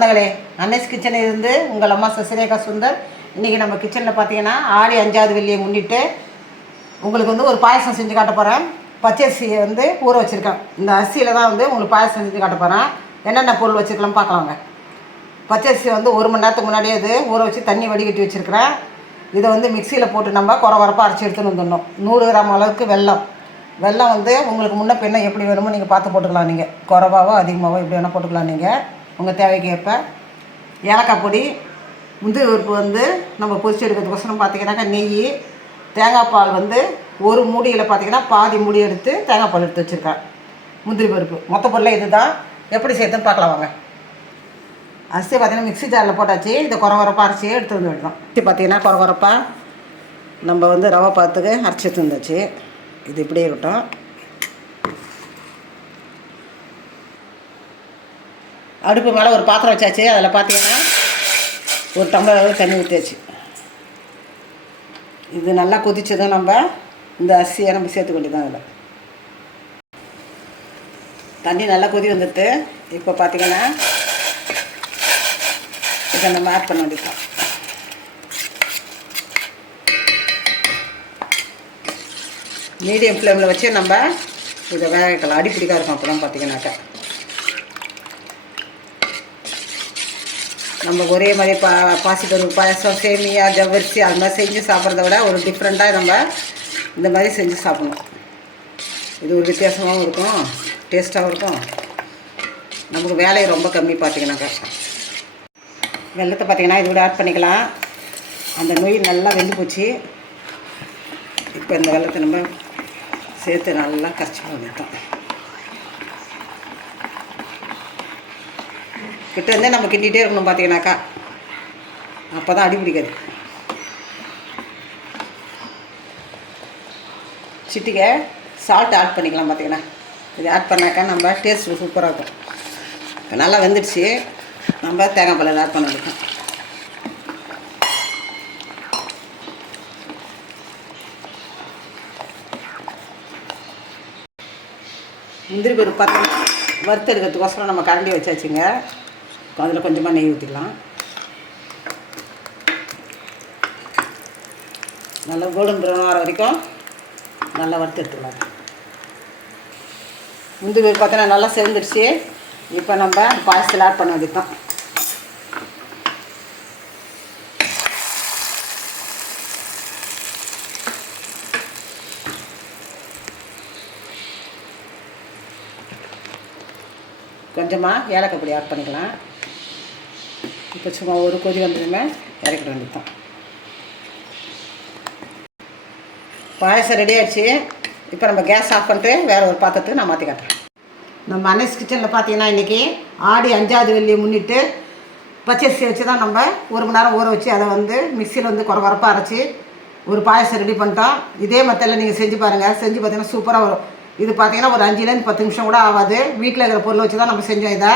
சொந்தங்களே, அன்னஸ் கிச்சனில் இருந்து உங்கள் அம்மா சசிரேகா சுந்தர். இன்றைக்கி நம்ம கிச்சனில் பார்த்தீங்கன்னா ஆடி 5வது வெள்ளியை முன்னிட்டு உங்களுக்கு வந்து ஒரு பாயசம் செஞ்சு காட்ட போகிறேன். பச்சரிசியை வந்து ஊற வச்சுருக்கேன். இந்த அரிசியில் தான் வந்து உங்களுக்கு பாயசம் செஞ்சு காட்ட போகிறேன். என்னென்ன பொருள் வச்சுருக்கலாம் பார்க்கலாங்க. பச்சரிசியை வந்து 1 மணி நேரத்துக்கு முன்னாடியே அது ஊற வச்சு தண்ணி வடிகட்டி வச்சுருக்கிறேன். இதை வந்து மிக்சியில் போட்டு நம்ம குறவரப்பாக அரைச்சி எடுத்துன்னு வந்துடணும். 100 கிராம் அளவுக்கு வெல்லம் வந்து உங்களுக்கு முன்ன பின்ன எப்படி வேணுமோ நீங்கள் பார்த்து போட்டுக்கலாம். நீங்கள் குறவாவோ அதிகமாகவோ எப்படி வேணால் போட்டுக்கலாம். நீங்கள் உங்கள் தேவைக்கு ஏற்ப ஏலக்காய் பொடி, முந்திரி பருப்பு வந்து நம்ம பொரிச்சு எடுக்கிறதுக்கோசரம் பார்த்தீங்கன்னாக்கா நெய், தேங்காய் பால் வந்து ஒரு மூடியில் பார்த்தீங்கன்னா பாதி மூடி எடுத்து தேங்காய் பால் எடுத்து வச்சுருக்கேன். முந்திரி பருப்பு மொத்த பொருளை இது தான். எப்படி சேர்த்துன்னு பார்க்கலாம் வாங்க. அரிசி பார்த்தீங்கன்னா மிக்ஸி ஜாரில் போட்டாச்சு. இதை குறவரப்பாக அரைச்சியே எடுத்து வந்து விடணும். அரிசி பார்த்தீங்கன்னா குறவரப்பாக நம்ம வந்து ரவை பார்த்துக்கு அரைச்சி எடுத்து வந்தாச்சு. இது இப்படியே இருக்கட்டும். அடுப்பு மேலே ஒரு பாத்திரம் வச்சாச்சு. அதில் பார்த்தீங்கன்னா ஒரு டம்ளர் அளவு தண்ணி ஊற்றியாச்சு. இது நல்லா கொதிச்சதும் நம்ம இந்த அரிசியை நம்ம சேர்த்து வேண்டியதான். அதில் தண்ணி நல்லா கொதி வந்துட்டு இப்போ பார்த்தீங்கன்னா இதை நம்ம ஆட் பண்ண வேண்டியதான். மீடியம் ஃப்ளேமில் வச்சு நம்ம இதை வேக வைக்கலாம். அடிப்பிடிக்காக இருக்கும். அப்போ தான் பார்த்தீங்கன்னாக்கா நம்ம ஒரே மாதிரி பாசிப்பருப்பு பாயசம், சேமியா, ஜவ்வரிசி அது மாதிரி செஞ்சு சாப்பிட்றத விட ஒரு டிஃப்ரெண்ட்டாக நம்ம இந்த மாதிரி செஞ்சு சாப்பிடணும். இது ஒரு வித்தியாசமாகவும் இருக்கும், டேஸ்ட்டாகவும் இருக்கும். நமக்கு வேலை ரொம்ப கம்மி. பார்த்தீங்கன்னாக்கா வெல்லத்தை பார்த்தீங்கன்னா இதோட ஆட் பண்ணிக்கலாம். அந்த நொய் நல்லா வெந்து போச்சு. இப்போ இந்த வெல்லத்தை நம்ம சேர்த்து நல்லா கரைச்சி வந்துட்டோம். கிட்ட இருந்தே நம்ம கிண்டிகிட்டே இருக்கணும். பார்த்தீங்கன்னாக்கா அப்போ தான் அடி பிடிக்காது. சிட்டிகை சால்ட் ஆட் பண்ணிக்கலாம். பார்த்தீங்கன்னா இது ஆட் பண்ணாக்கா நம்ம டேஸ்ட் சூப்பராக இருக்கும். இப்போ நல்லா வெந்துடுச்சு. நம்ம தேங்காய் பால் ஆட் பண்ண வேண்டியது. முந்திரி பருப்பு பார்த்தீங்கன்னா வறுத்து எடுக்கிறதுக்கோசரம் நம்ம கரண்டி வச்சாச்சுங்க. அதில் கொஞ்சமாக நெய் ஊற்றிக்கலாம். நல்லா கோல்டன் ப்ரௌன் ஆகிற வரைக்கும் நல்லா வறுத்து எடுத்துக்கலாம். முந்திரி பருப்பு பார்த்தீங்கன்னா நல்லா சேர்ந்துடுச்சு. இப்போ நம்ம பாயசத்தில் ஆட் பண்ண வேண்டியதுதான். கொஞ்சமாக ஏலக்காய் பொடி ஆட் பண்ணிக்கலாம். இப்போ சும்மா ஒரு கொதி வந்ததுமே இறக்கிட வேண்டியதுதான். பாயசம் ரெடி ஆகிடுச்சு. இப்போ நம்ம கேஸ் ஆஃப் பண்ணிட்டு வேறு ஒரு பாத்திரத்துக்கு நான் மாற்றி காட்டுறேன். நம்ம அன்னஸ் கிச்சனில் பார்த்தீங்கன்னா இன்றைக்கி ஆடி 5வது வெள்ளியை முன்னிட்டு பச்சரிசி வச்சு தான் நம்ம 1 மணி நேரம் ஊற வச்சு அதை வந்து மிக்சியில் வந்து குறவரப்பாக அரைச்சி ஒரு பாயசம் ரெடி பண்ணிட்டோம். இதே மெத்தடில் நீங்கள் செஞ்சு பாருங்கள். செஞ்சு பார்த்தீங்கன்னா சூப்பராக வரும். இது பார்த்தீங்கன்னா ஒரு 5லேருந்து 10 நிமிஷம் கூட ஆகாது. வீட்டில் இருக்கிற பொருளை வச்சு தான் நம்ம செஞ்சோம். இதை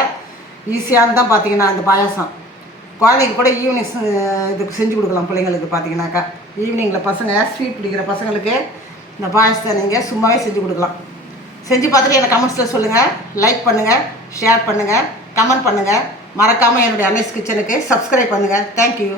ஈஸியானு தான் பார்த்தீங்கன்னா இந்த பாயாசம். குழந்தைக்கு கூட ஈவினிங் இதுக்கு செஞ்சு கொடுக்கலாம். பிள்ளைங்களுக்கு பார்த்தீங்கன்னாக்கா ஈவினிங்கில் பசங்க ஸ்வீட் பிடிக்கிற பசங்களுக்கு இந்த பாயாசத்தை நீங்கள் சும்மாவே செஞ்சு கொடுக்கலாம். செஞ்சு பார்த்துட்டு எனக்கு கமெண்ட்ஸில் சொல்லுங்கள். லைக் பண்ணுங்கள், ஷேர் பண்ணுங்கள், கமெண்ட் பண்ணுங்கள். மறக்காமல் என்னுடைய அன்னஸ் கிச்சனுக்கு சப்ஸ்கிரைப் பண்ணுங்கள். தேங்க்யூ.